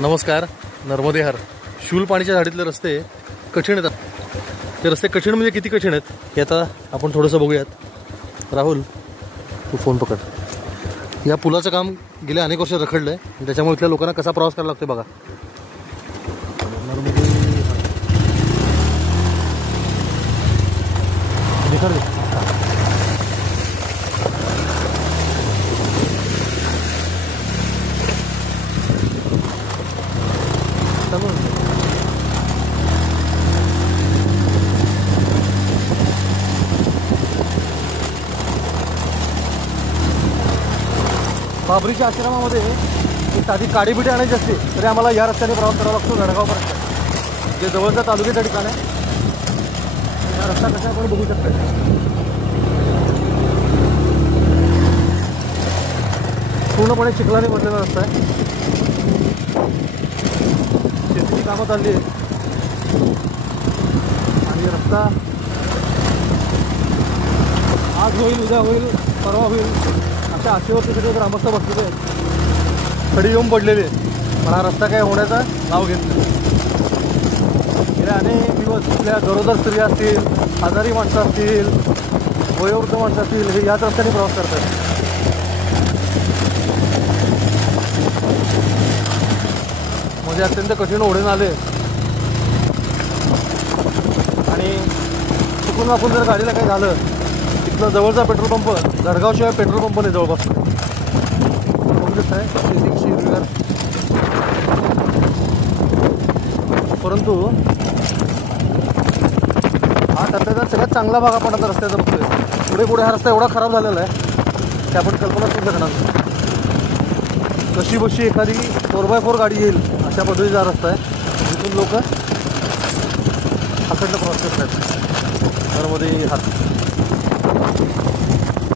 नमस्कार नर्मदेहार. शूल पाणीच्या झाडीतले रस्ते कठीण येतात. ते रस्ते कठीण म्हणजे किती कठीण आहेत हे आता आपण थोडंसं बघूयात. राहुल तू फोन पकड. या पुलाचं काम गेल्या अनेक वर्ष रखडलं आहे त्याच्यामुळे इथल्या लोकांना कसा प्रवास करायला लागतो बघा. नर्मदे निखळ दे. चालू बाबरीच्या आश्रमामध्ये एक साधी काडीबिटी आणायची असते तरी आम्हाला या रस्त्याने प्रवास करावा लागतो जळगावपर्यंत जे जवळच्या तालुक्याचं ठिकाण आहे हा रस्ता कसा आपण बघू शकतो. पूर्णपणे चिखलाने भरलेला रस्ता आहे. कामं चालली आहेत आणि रस्ता आज होईल उद्या होईल परवा होईल. अशा आशेवरती सगळे ग्रामस्थ बसलेले आहेत. खडी येऊन पडलेले आहेत. पण हा रस्ता काय होण्याचा नाव घेत नाही. गेल्या अनेक दिवस आपल्या गरोदर स्त्रिया असतील आजारी माणसं असतील वयोवृद्ध माणसं असतील हे याच रस्त्याने प्रवास करतात. म्हणजे अत्यंत कठीण ओढून आले. आणि चुकून आपण जर गाडीला काही झालं तिथलं जवळचा पेट्रोल पंप जळगावशिवाय पेट्रोल पंप नाही जवळपास. बघू शकताय परंतु हा टप्प्याचा सगळ्यात चांगला भाग आपण आता रस्त्याचा बघतोय. पुढे पुढे हा रस्ता एवढा खराब झालेला आहे की आपण कल्पना करू शकणार नाही. कशी बशी एखादी फोर बाय फोर गाडी येईल अशा पद्धतीचा रस्ता आहे. तिथून लोक हाकडनं क्रॉस करतात. आहेत हात